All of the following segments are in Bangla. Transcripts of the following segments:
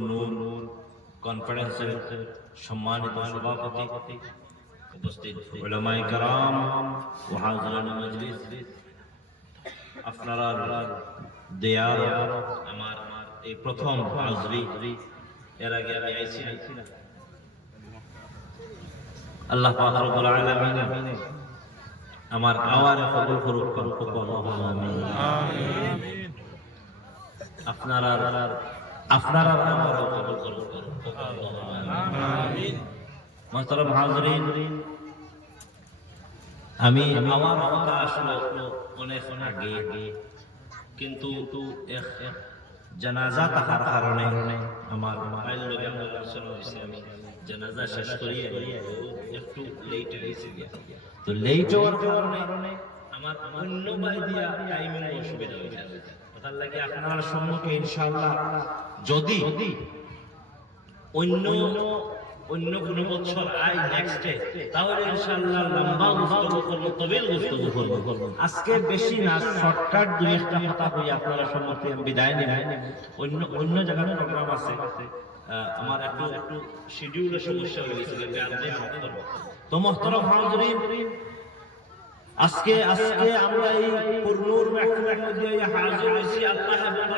নূর কনফারেন্সের সম্মানিত সভাপতি উপস্থিত ওলামাই কারাম ও হাজরান মজলিস আপনারা দেয়া আমার এই প্রথম হাজরি এর আগে আমি আইছি আল্লাহ পাক রব্বুল আলামিন আমার আওয়াজ কবুল করুক করুক আমিন আমিন আপনারা আপনারা হাজরিন, আমি আমার কথা কিন্তু জানাজা থাকার কারণে আমার মোবাইল আমার হয়েছে। আমি জানাজা শেষ করিয়ে একটু লেট হয়েছে তো লেট হওয়ার কারণে আমার অন্য বাই দিয়া টাইমিং অসুবিধা হয়েছে লাগে আপনার সম্মুখে ইনশাআল্লাহ। যদি অন্য অন্য কোনো বছর আই নেক্সট ডে তাহলে ইনশাআল্লাহ লম্বা করব তবিল করব। আজকে বেশি না শর্টকাট দুই একটা কথা কই আপনারা সম্মতি বিদায় অন্য অন্য জায়গায় প্রোগ্রাম আছে। আমার একটু একটু শিডিউলের সমস্যা হয়ে তো মোহতরম হাজরিন আজকে আজকে আমরা এই পূর্ণুর মধ্যে হাজির হয়েছি আল্লাহ এবং আল্লাহর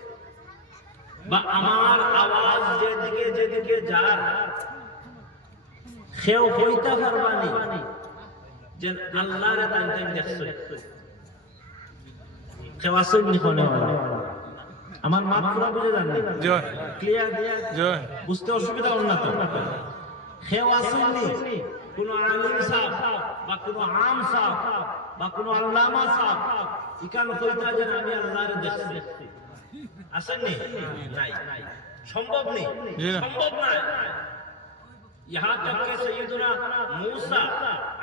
বা আমার আওয়াজ যেদিকে যেদিকে যার সেও হইতে পারবানি। যে আল্লাহরে তাই তাই দেখছে। কেউ আসেন নি আমার মা পুরা বুঝে জানি জয়। ক্লিয়ার জয়। বুঝতে অসুবিধা হল না তো? কেউ আসেননি কোন আলিম সাহেব বা কোন আম সাহেব বা কোন আল্লামা সাহেব ইকান কইতা যে আমি আল্লাহর দেখছি। আসেননি? নাই। সম্ভব নেই। সম্ভব না ইহা তককে সৈয়দুনা মূসা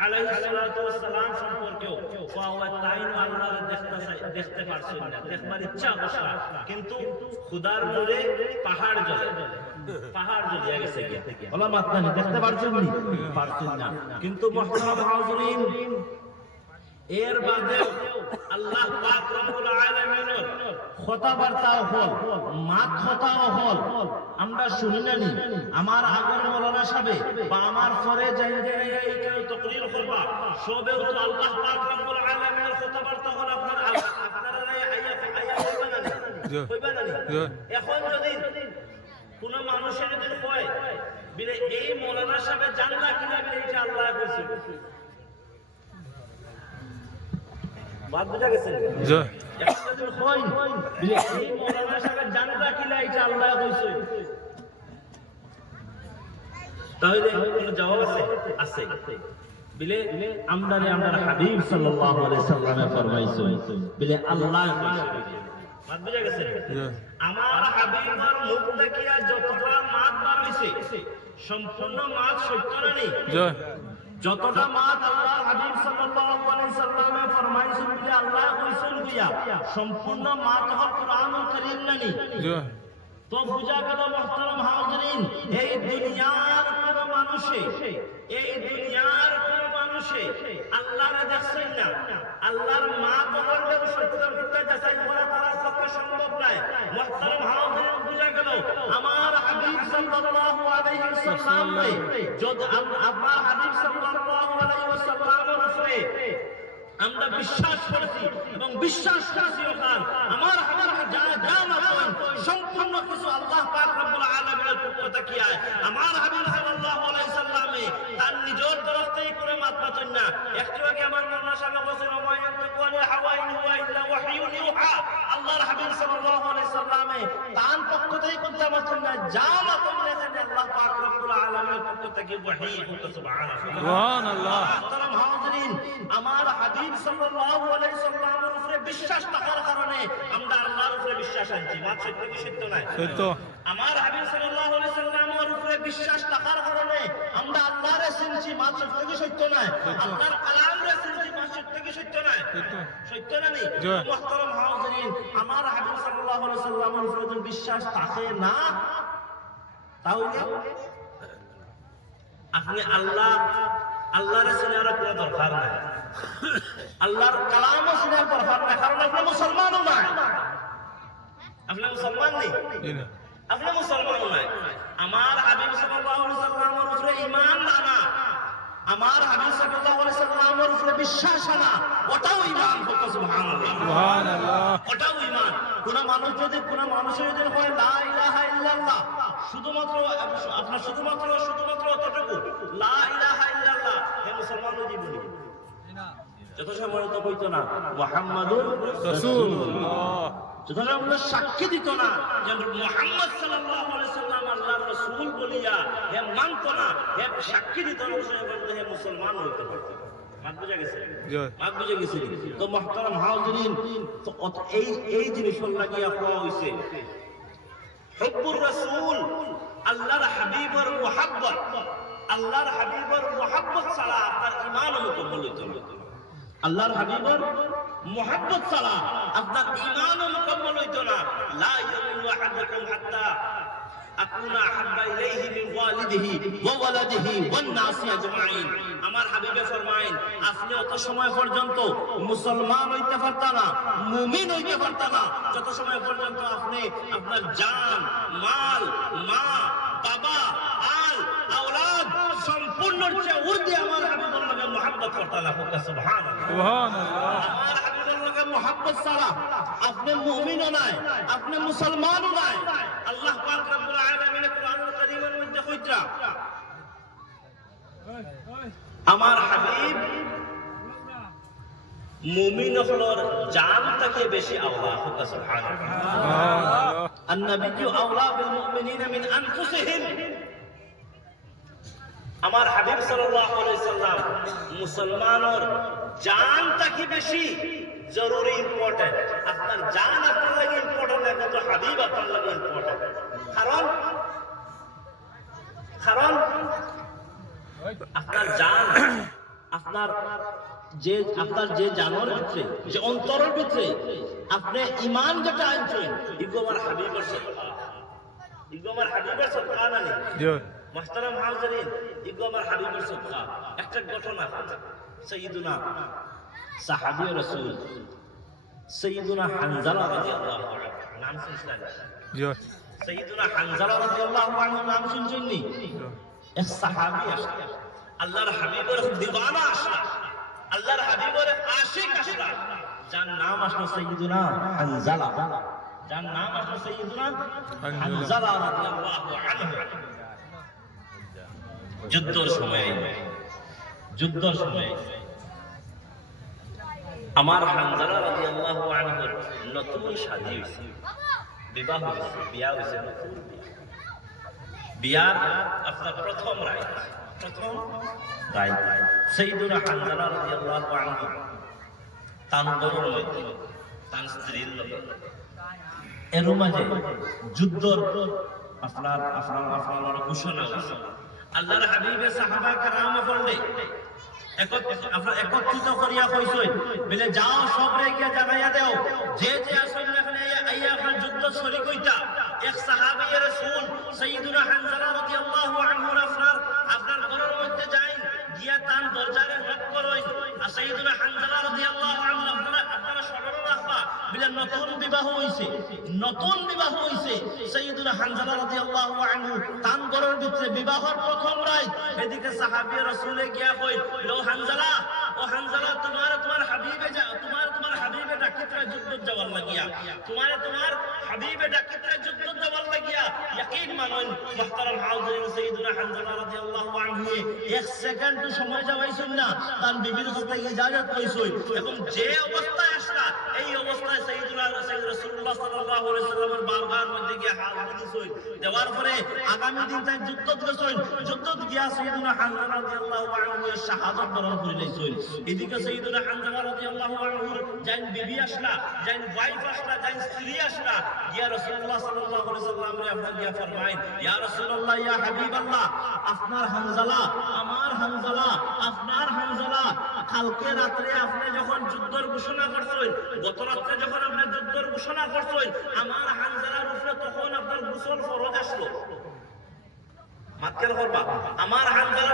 আলাইহিস সালাতু ওয়াস সালাম সম্পর্কেও ফাওয়া তাইন আল্লাহ দেখতে দেখতে পারছেন না। দেখবার ইচ্ছা অবশ্য। কিন্তু খোদার নূরে পাহাড় জ্বলে। পাহাড় জ্বলিয়া গেছে গিয়া। ওলা মাতনা দেখতে পারছেন নি? পারছেন না। কিন্তু মুহতারাম হাজরিন এর বাদেও আল্লাহ পাক রব্বুল আলামিনের কথাবার্তাও হল মাত কথাও হল আমরা শুনি আমার আগর মৌলানা সাহেব বা আমার পরে যাই এই কেউ তকরির করবা সবেও তো আল্লাহ পাক রব্বুল আলামিনের কথাবার্তা হল আপনার আপনারা আইয়া আইয়া হইবা না নি? জয়। হইবা না নি? জয়। এখন যদি কোন মানুষের যদি হয় বিলে এই মৌলানা সাহেব জানলা কিনা বিলে এটা আল্লাহ কইছে বাদ বুঝা গেছে জয় এখন যদি হয় বিলে এই মৌলানা সাহেব জানলা কিনা এটা আল্লাহ কইছে তাহলে কোনো জবাব আছে? আছে। বিলে আমদানি আমদার হাবিব সাল্লাল্লাহু আলাইহি সাল্লামে ফরমাইছে। বিলে আল্লাহ কইছে। বুঝা গেছে? আমার হাবিবার মুখ দেখিয়া যতটা মাত বার হইছে সম্পূর্ণ মাত সত্য না নেই? যতটা মাত আল্লাহর হাবিব সাল্লাল্লাহু আলাইহি সাল্লামে ফরমাইছেন যে আল্লাহ কইছেন হইয়া সম্পূর্ণ মাত হল কোরআনুল কারীম না নেই জয় তো বুঝা গেল মোহতারাম হাজরিন এই দুনিয়ার কোন মানুষে এই দুনিয়ার কোন মানুষে আল্লাহরে দেখছেন না। আল্লাহর মা বললেও মিথ্যা যাচাই করা তার পক্ষে সম্ভব নয়। মোহতারাম হাজরিন বুঝা গেল আমার হাবিব সাল্লাল্লাহু আলাইহি ওয়াসাল্লাম যদি আমার হাবিব সাল্লাল্লাহু আলাইহি ওয়াসাল্লামের উপরে আমরা বিশ্বাস করেছি এবং বিশ্বাস করেছি ওখান আমার আমার যা যা মাতন সম্পূর্ণ কিছু আল্লাহ পাক রব্বুল আলামিনের পক্ষ থেকে আমার হাবিব সাল্লাল্লাহু আলাইহি সাল্লামে তার নিজের তরফ করে মাত মাতন না। একটু আগে আমার হাওয়াইন হুয়া ইল্লা ইউহা। আল্লাহর হাবিব সাল্লাল্লাহু আলাইহি সাল্লামে তার পক্ষ থেকে করতে মাতন না যা মাতন না আল্লাহ পাক রব্বুল আলামিনের পক্ষ থেকে ওয়াহি হতো সুবহানাল্লাহ। সুবহানাল্লাহ। মোহতারাম হাজরিন আমার হাবিব সাল্লাল্লাহু আলাইহি সাল্লামের উপরে বিশ্বাস থাকার কারণে আমরা আল্লাহর উপরে বিশ্বাস আনছি। মা সত্য কি সত্য নাই? সত্য। আমার হাবিব সাল্লাল্লাহু আলাইহি সাল্লামের উপরে বিশ্বাস থাকার কারণে আমরা আল্লাহরে চিনছি মা সত্য কি সত্য নয় সত্য। আপনার কালামরে চিনছি মা সত্য কি সত্য নয় সত্য। না নেই। মুহতারাম হাজিরিন আমার হাবিব সাল্লাল্লাহু আলাইহি সাল্লামের উপরে যদি বিশ্বাস থাকে না তাহলে আপনি আল্লাহ আল্লাহরে কোনো দরকার নাই। আল্লাহর কালামও চিনার দরকার নাই কারণ আপনি মুসলমানও নাই। আপনি মুসলমান নেই? আপনি মুসলমান নাই। আমার হাবিব সাল্লাল্লাহু আলাইহি সাল্লামের উপরে ঈমান আনা। আমার হাবিব সাল্লাল্লাহু আলাইহি সাল্লামের উপরে বিশ্বাস আনা ওটাও ঈমান হতো সুবহানাল্লাহ। সুবহানাল্লাহ। ওটাও ঈমান। কোন মানুষ যদি কোন মানুষের যদি হয় লা ইলাহা ইল্লাল্লাহ শুধুমাত্র আপনার শুধুমাত্র শুধুমাত্র অতটুকু। লা ইলাহা ইল্লাল্লাহ। হে মুসলমান জীবনী যত সময় তো কইতো না মুহাম্মাদুর রাসূলুল্লাহ। আমরা সাক্ষী দিত না যে মোহাম্মদ সাল্লাল্লাহু আলাইহি সাল্লাম আল্লাহর রাসূল বলিয়া হে মানত না হে সাক্ষী দিত না সে বলতে হে মুসলমান হইতে পারত হাবিবের মুহাব্বত হাবিবের মুহাব্বত ছাড়া আপনার আল্লাহর হাবিবের মুহাব্বত ছাড়া আপনার ঈমান মুকম্মল হইতো না। লা ইয়ামিনু আহাদুকুম হাত্তা আকুনা আহাব্বা ইলাইহি মিন ওয়ালিদিহি ওয়া ওয়ালাদিহি ওয়ান নাসি আজমাইন। আমার হাবিবে ফরমাইন আপনি অত সময় পর্যন্ত মুসলমান হইতে পারতা না মুমিন হইতে পারতা না। যত সময় পর্যন্ত আপনি আপনার জান মাল মা বাবা আল আওলাদ সম্পূর্ণ চেয়ে উর্দে আমার হাবিবের লগে মুহাব্বত করতা না সুবহানাল্লাহ। সুবহানাল্লাহ। মোহাম্মদ সারা আপনি মুমিনও নাই আপনি মুসলমানও নাই। আল্লাহ পাক রব্বুল আলামিন কোরআনুল কারীমের মধ্যে কইরা আমার হাবিব মুমিন হলোর জান থেকে বেশি আল্লাহ সুবহানাল্লাহ। আন-নাবিয়্যু আওলা বিল মুমিনিনা মিন আনফুসিহিম। আমার হাবিব সাল্লাম মুসলমানের জান তাকে বেশি জরুরি ইম্পর্টেন্ট আপনার জান আপনার লাগে ইম্পর্টেন্ট না কিন্তু হাবিব আপনার লাগে ইম্পর্টেন্ট কারণ কারণ আপনার জান, আপনার যে আপনার যে জানোর ভিতরে, যে অন্তরের ভিতরে আপনি ইমান যেটা আনছেন ইগো আমার হাবিবের সদকা ইগো আমার হাবিবের সদকা না মাস্টারাম হাজরিন ইগো আমার হাবিবের সদকা একটা ঘটনা সঈদুনা সাহাবী রাসূল সঈদুনা হানজালা রাদিয়াল্লাহু আনহু নাম শুনছেন জি। সঈদুনা হানজালা রাদিয়াল্লাহু আনহু নাম শুনছেন নি? এক সাহাবী আসলে। আল্লাহর হাবিবের দিওয়ানা আসলা। আল্লাহর হাবিবের আশিক আসলা। যার নাম আসলো সঈদুনা হানজালা। যার নাম আসলো সঈদুনা হানজালা রাদিয়াল্লাহু আনহু। যুদ্ধের সময় যুদ্ধের সময়। আমার হানজালা রাদিয়াল্লাহু আনহু নতুন শাদী হইছে, বিবাহ হইছে, বিয়া হইছে নতুন। বিয়া। বিয়ার আপনার প্রথম রায় প্রথম রায় সৈদুনা হানজালা রাদিয়াল্লাহু আনহু তান মধ্যে তান স্ত্রীর লগে। এর মাঝে যুদ্ধর আপনার আপনার আপনার ঘোষণা হয়েছে আল্লাহর হাবিবে সাহাবা کرام বললে একত্রিত করিয়া কইছই বলে, যাও সবরে গিয়া জানাইয়া দেও। যে যে আসলে এখানে আইয়া- আপনার যুদ্ধ শরীক হইতা এক সাহাবী রাসূল সাইয়্যিদুনা হানজালা রাদিয়াল্লাহু আনহু আপনার আপনার ঘরের মধ্যে যাই গিয়া তার দরজারে নক করই আর সাইয়্যিদুনা হানজালা রাদিয়াল্লাহু আনহু আপনারা আপনারা স্মরণ বলে নতুন বিবাহ হইছে, নতুন বিবাহ হইছে। সাইয়্যিদুনা হানজালা রাদিয়াল্লাহু আনহু তান ঘরের ভিতরে বিবাহর প্রথম রাত এদিকে সাহাবী রাসূলে গিয়া কই লো হানজালা, ও হানজালা, তোমার তোমার হাবিবে যা, তোমার তোমার হাবিবে ডাকিতরা যুদ্ধ যাওয়ার লাগিয়া, তোমার তোমার হাবিবে ডাকিতরা যুদ্ধ ইয়াকিন মানুন, মুহতারাম হাজিরিন সাইয়্যিদুনা হানজালা রাদিয়াল্লাহু আনহু এক সেকেন্ড সময় যাওয়াইছেন না, তার বিবির কাছে ইজাজত কইছই এখন যে অবস্থায় আসলা, এই অবস্থায় সাইয়্যিদুনা সাইয়্যিদ রাসূলুল্লাহ সাল্লাল্লাহু আলাইহি সাল্লামের বারগার মধ্যে গিয়ে হাত দিয়েছেন দেওয়ার পরে আগামী দিন তাই যুদ্ধ দিয়েছেন যুদ্ধ গিয়া সাইয়েদুনা হামজা রাদিয়াল্লাহু আনহু শাহাদাত বরণ করে লইছেন এদিকে সাইয়েদুনা হামজা রাদিয়াল্লাহু আনহু যাইন বিবি আসলা যাইন ওয়াইফ আসলা যাইন স্ত্রী আসলা, গিয়া রাসূলুল্লাহ সাল্লাল্লাহু আলাইহি সাল্লাম রে আপনার ফরমাইন ইয়া রাসূলুল্লাহ, ইয়া হাবিবাল্লাহ, আপনার হামজালা, আমার হামজালা, আপনার হামজালা। কালকে রাত্রে আপনি যখন যুদ্ধের ঘোষণা গত রাত্রে যখন আপনি যুদ্ধের ঘোষণা আমার হামজালার উপরে তখন আপনার গোসল ফরজ আসলো। মাতকেল করবা, আমার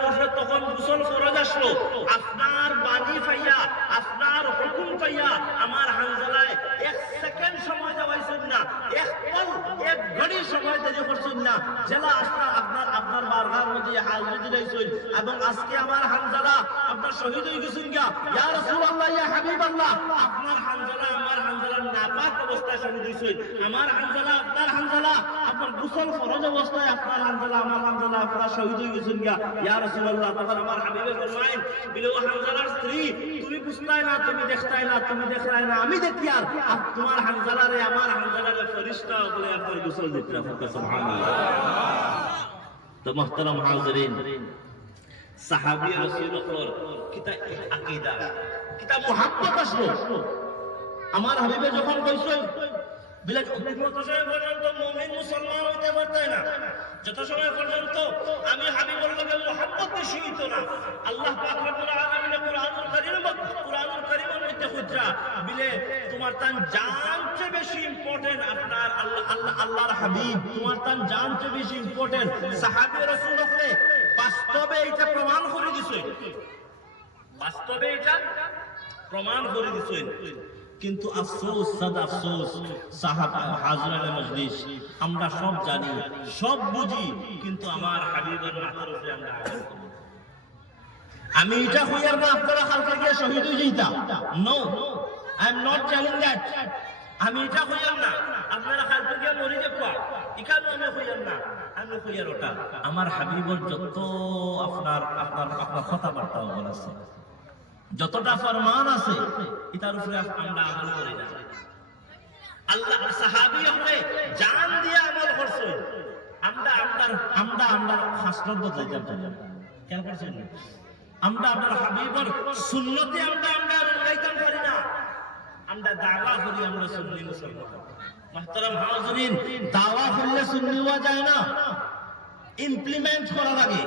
উপরে তখন গোসল ফরজ আসলো। আপনার বাণী পাইয়া, আপনার হুকুম পাইয়া আমার হামজালায় এক সেকেন্ড সময় দেওয়াইছেন না এক পল এক ঘড়ি সময় দেরি করছেন না জেলা আসনা আপনার আপনার বারবার মধ্যে হাজির দিলাইছেন এবং আজকে আমার হামজালা, আপনার শহীদ হয়ে গেছেন গিয়া। ইয়া রাসূলুল্লাহ, ইয়া হাবিবাল্লাহ। আপনার হামজালা, আমার হামজালা নাপাক অবস্থায় শহীদ হয়েছেন। আমার হামজালা, আপনার হামজালা। আপনার গোসল ফরজ অবস্থায় আপনার আমার শহীদ হয়ে গেছেন ইয়া রাসূলুল্লাহ তখন আমার হাবিবে স্ত্রী, তুমি বুঝতাই না, তুমি দেখতাই না, তুমি না, আমি দেখি আর তোমার আমার বলে আপনার দিতে সুবহানাল্লাহ। তো হাজিরিন, সাহাবী কিতা আকীদা কিতা মুহাব্বত আসলো। আমার হাবিবে যখন কইছেন বিলে যত সময় পর্যন্ত মুমিন মুসলমান হইতে পারতে না যত সময় পর্যন্ত আমি হাবিবুল্লাহকে মুহাব্বত বেশি হইতো না, আল্লাহ পাক রব্বুল আলামিন কুরআনুল কারীম কুরআনুল কারীমের মধ্যে খুঁজরা বিলে তোমার তান জান বেশি ইম্পর্টেন্ট আপনার আল্লাহ আল্লাহ, আল্লাহর হাবিব, তোমার তান জান বেশি ইম্পর্টেন্ট সাহাবী রাসূল হলে বাস্তবে এটা প্রমাণ করে দিছে। বাস্তবে এটা প্রমাণ করে দিছেন কিন্তু আফসোস, সাদ আফসোস, সাহাবা হাজরানে মজলিস, আমরা সব জানি, সব বুঝি, কিন্তু আমার হাবিবের মাথার উপরে আমরা আমি এটা হইয়ার না আপনারা কালকে গিয়ে শহীদ হয়ে যাইতাম। No I am not telling that আমি এটা হইয়ার না। আপনারা কালকে গিয়ে মরি যাবা এখানে আমি হইয়ার না। আমি হইয়ার ওটা আমার হাবিবর যত আপনার আপনার আপনার কথাবার্তা বলেছে যতটা ফরমান আছে, এটার উপরে আমরা আমল করি না। আল্লাহ, সাহাবী হলে জান দিয়ে আমল করছে। আমরা আমরা আমরা আমরা হাসনাত বদলাইতাম কেন করছেন আমরা আপনার হাবিবর সুন্নতে আমরা আমরা রঙাইতাম পারি না। আমরা দাওয়া করি আমরা সুন্নি মুসলমান। মাহতারাম হাজরিন, দাওয়া করলে সুন্নি হওয়া যায় না। ইমপ্লিমেন্ট করা লাগে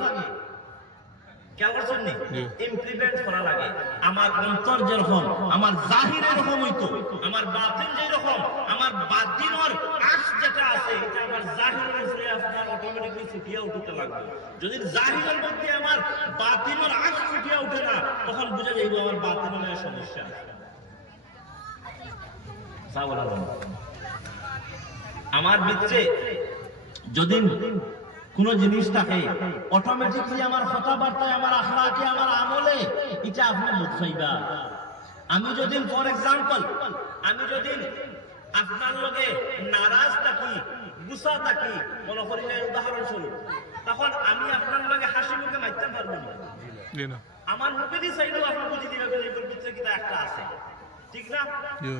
ইমপ্লিমেন্ট করা লাগে। আমার অন্তর যেরকম আমার জাহির এরকম হইতো। আমার বাতিন যেরকম আমার বাতিনর আশ যেটা আছে এটা আমার জাহিরের উপরে আপনার অটোমেটিকলি ফুটিয়ে উঠতে লাগবে। যদি জাহিরের মধ্যে আমার বাতিনর আশ ফুটিয়ে উঠে না তখন বুঝা যাইব আমার বাতিনের সমস্যা। আমার ভিতরে যদি কোন জিনিস থাকে অটোমেটিকলি আমার কথাবার্তায় আমার আখলাকে আমার আমলে এটা আপনি মুখ পাইবা আমি যদি ফর এক্সাম্পল আমি যদি আপনার লগে নারাজ থাকি গুসা থাকি মনে করি না উদাহরণস্বরূপ তখন আমি আপনার লগে হাসি মুখে মারতে পারব না। আমার মুখে দিয়ে চাইলেও আপনি বুঝে এগুলোর ভিতরে একটা আছে। ঠিক না?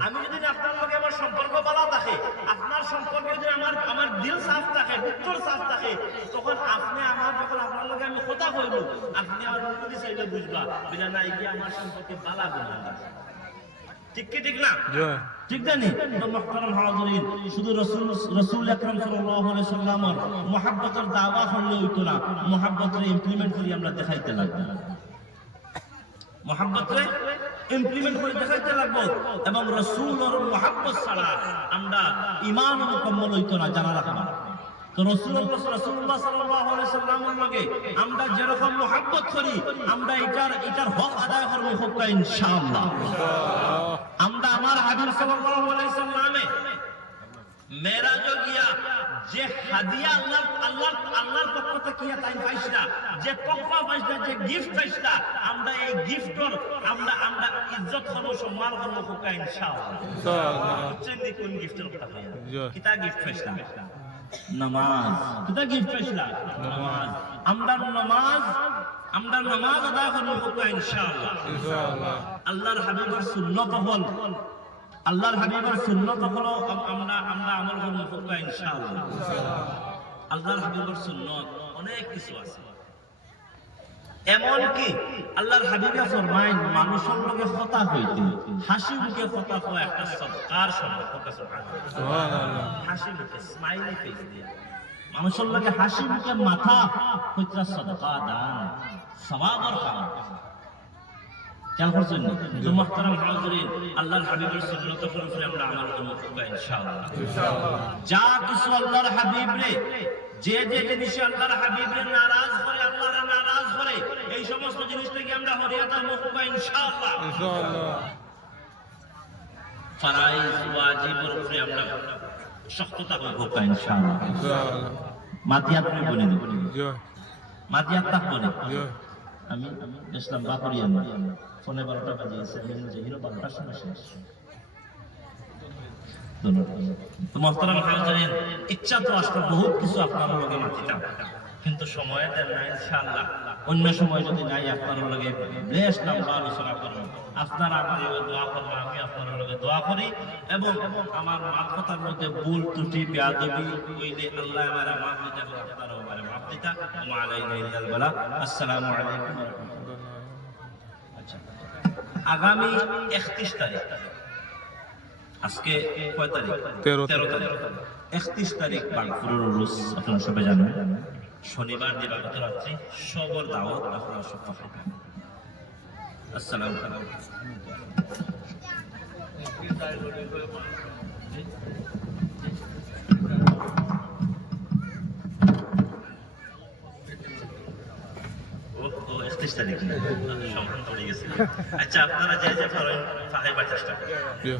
আমি যদি আপনার লগে আমার সম্পর্ক ভালো থাকে আপনার সম্পর্ক যদি আমার আমার দিল সাফ থাকে উত্তর সাফ থাকে তখন আপনি আমার যখন আপনার লগে আমি কথা কইব আপনি আমার চাইলে বুঝবা বুঝা না এগিয়ে আমার সম্পর্কে ভালো গুণ ঠিক কি ঠিক না? জয় ঠিক জানি তো মুহতারাম হাজিরিন শুধু রাসূল রাসূল আকরাম সাল্লাল্লাহু আলাইহি সাল্লামের মুহাব্বতের দাওয়া হলে হইতো না মুহাব্বতের ইমপ্লিমেন্ট করি আমরা দেখাইতে লাগবো। মুহাব্বতরে? ইমপ্লিমেন্ট করে দেখাইতে লাগবো। এবং রাসূলের মুহাব্বত ছাড়া আমরা ইমান মুকম্মল হইতো না, জানা রাখবা তো আমরা আদায় আমরা আমার হাবিব সাল্লামে যে হাদিয়া আল্লাহ আল্লাহ আল্লাহর পক্ষ থেকে তাই পাইছিলা যে তোহফা পাইছিলা যে গিফট পাইছিলা আমরা এই গিফটর আমরা আমরা ইজ্জত করব সম্মান করব হোকা ইনশাআল্লাহ। বুঝছেন কোন গিফটের কথা কিতা গিফট পাইছিলা নামাজ। কিতা গিফট নামাজ। আমরা নামাজ আমরা নামাজ আদায় করব হোকা ইনশাআল্লাহ। ইনশাআল্লাহ। আল্লাহর হাবিবের সুন্নত হল। আল্লাহর হাবিবের সুন্নত হলো আমরা আমরা আমল করব ফুকা ইনশাআল্লাহ। আল্লাহর হাবিবের সুন্নত অনেক কিছু আছে। এমন কি আল্লাহর হাবিবে ফরমাইন মানুষের লগে কথা হইতে হাসি মুখে কথা হওয়া একটা সৎকার সম্পর্ক সুবহানাল্লাহ। হাসি মুখে স্মাইলি ফেস দিয়ে। মানুষের লগে হাসি মুখে মাথা হইতা সদকা দান সওয়াবর কাম খেয়াল করছেন? না? তো মুহতারাম হাজিরিন আল্লাহর হাবিবের সুন্নত আমরা করব ইনশাআল্লাহ। ইনশাআল্লাহ যা কিছু আল্লাহর হাবিব রে যে যে জিনিসে আল্লাহর হাবিব রে নারাজ করে আল্লাহর নারাজ করে এই সমস্ত জিনিস থেকে আমরা হরিয়াতার মুকুবা ইনশাআল্লাহ। ইনশাআল্লাহ। ফারাইজ ওয়াজিবের উপরে আমরা ইনশাআল্লাহ। ইনশাআল্লাহ। মাতিয়াত বলে দেব। মাতিয়াত বলে। আমি ফোনে বারোটা আমি যে হিরো বারোটার সময় শেষ ইচ্ছা তো বহুত কিছু লগে কিন্তু অন্য সময় যদি নাই বেশ আলোচনা আমার লগে লগে দোয়া এবং আমার মাথার মধ্যে ভুল ত্রুটি আল্লাহ আমার বালা। আসসালামু আলাইকুম আচ্ছা আগামী একত্রিশ তারিখ। আজকে কয় তারিখ? তেরো তেরো তারিখ। একত্রিশ তারিখ বাগপুরের রুস আপনারা সবাই জানেন শনিবার দিবাগত রাত্রি সবর দাওয়াত আপনারা সব আসসালামু আলাইকুম ও ও একত্রিশ তারিখ সম্পূর্ণ গেছে। আচ্ছা আপনারা যে যে পারেন ফাঁকাইবার চেষ্টা। করেন